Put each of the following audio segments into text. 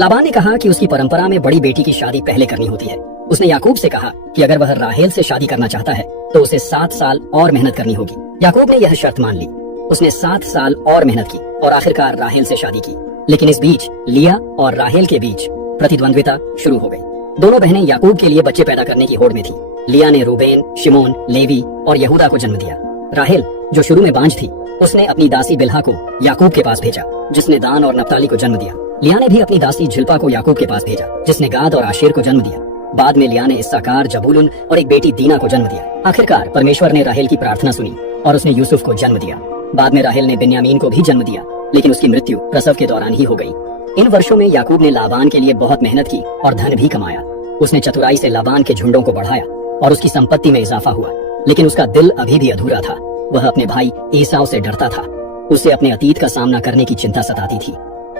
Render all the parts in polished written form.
लाबान ने कहा कि उसकी परंपरा में बड़ी बेटी की शादी पहले करनी होती है। उसने याकूब से कहा कि अगर वह राहेल से शादी करना चाहता है तो उसे 7 साल और मेहनत करनी होगी। याकूब ने यह शर्त मान ली। उसने 7 साल और मेहनत की और आखिरकार राहेल से शादी की। लेकिन इस बीच लिया और राहेल के बीच प्रतिद्वंद्विता शुरू हो गई। दोनों बहनें याकूब के लिए बच्चे पैदा करने की होड़ में थी। लिया ने रूबेन, शिमोन, लेवी और यहूदा को जन्म दिया। राहेल जो शुरू में बांझ थी, उसने अपनी दासी बिल्हा को याकूब के पास भेजा, जिसने दान और नप्ताली को जन्म दिया। लिया ने भी अपनी दासी झिल्पा को याकूब के पास भेजा, जिसने गाद और आशेर को जन्म दिया। बाद में लिया ने इस्साकार, जबूलून और एक बेटी दीना को जन्म दिया। आखिरकार परमेश्वर ने राहेल की प्रार्थना सुनी और उसने यूसुफ को जन्म दिया। बाद में राहेल ने बिन्यामीन को भी जन्म दिया, लेकिन उसकी मृत्यु प्रसव के दौरान ही हो गई। इन वर्षों में याकूब ने लाबान के लिए बहुत मेहनत की और धन भी कमाया। उसने चतुराई से लाबान के झुंडों को बढ़ाया और उसकी संपत्ति में इजाफा हुआ। लेकिन उसका दिल अभी भी अधूरा था। वह अपने भाई एसाव से डरता था। उसे अपने अतीत का सामना करने की चिंता सताती थी।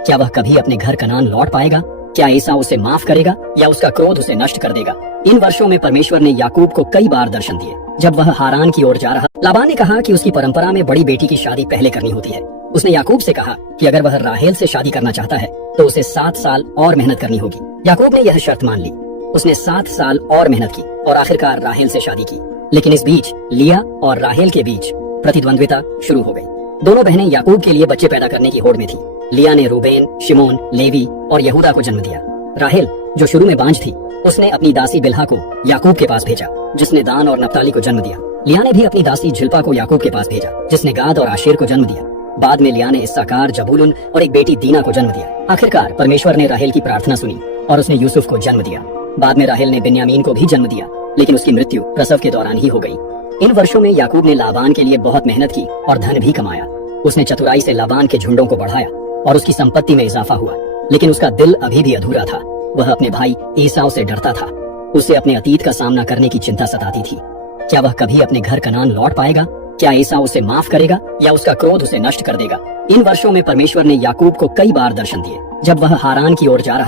क्या वह कभी अपने घर कनान लौट पाएगा? क्या एसाव उसे माफ करेगा या उसका क्रोध उसे नष्ट कर देगा? इन वर्षों में परमेश्वर ने याकूब को कई बार दर्शन दिए। जब वह हारान की ओर जा रहा, लाबान ने कहा कि उसकी परंपरा में बड़ी बेटी की शादी पहले करनी होती है। उसने याकूब से कहा कि अगर वह राहेल से शादी करना चाहता है तो उसे 7 साल और मेहनत करनी होगी। याकूब ने यह शर्त मान ली। उसने 7 साल और मेहनत की और आखिरकार राहेल से शादी की। लेकिन इस बीच लिया और राहेल के बीच प्रतिद्वंद्विता शुरू हो गई। दोनों बहनें याकूब के लिए बच्चे पैदा करने की होड़ में थी। लिया ने रूबेन, शिमोन, लेवी और यहूदा को जन्म दिया। राहेल जो शुरू में बांझ थी, उसने अपनी दासी बिल्हा को याकूब के पास भेजा, जिसने दान और नप्ताली को जन्म दिया। लिया ने भी अपनी दासी झिल्पा को याकूब के पास भेजा, जिसने गाद और आशेर को जन्म दिया। बाद में लिया ने इस्साकार, जबूलून और एक बेटी दीना को जन्म दिया। आखिरकार परमेश्वर ने राहेल की प्रार्थना सुनी और उसने यूसुफ को जन्म दिया। बाद में राहेल ने बिन्यामीन को भी जन्म दिया, लेकिन उसकी मृत्यु प्रसव के दौरान ही हो गई। इन वर्षों में याकूब ने लाबान के लिए बहुत मेहनत की और धन भी कमाया। उसने चतुराई से लाबान के झुंडों को बढ़ाया और उसकी संपत्ति में इजाफा हुआ। लेकिन उसका दिल अभी भी अधूरा था। वह अपने भाई एसाव से डरता था। उसे अपने अतीत का सामना करने की चिंता सताती थी। क्या वह कभी अपने घर कनान लौट पाएगा? क्या एसाव उसे माफ करेगा या उसका क्रोध उसे नष्ट कर देगा? इन वर्षों में परमेश्वर ने याकूब को कई बार दर्शन दिए। जब वह हारान की ओर जा रहा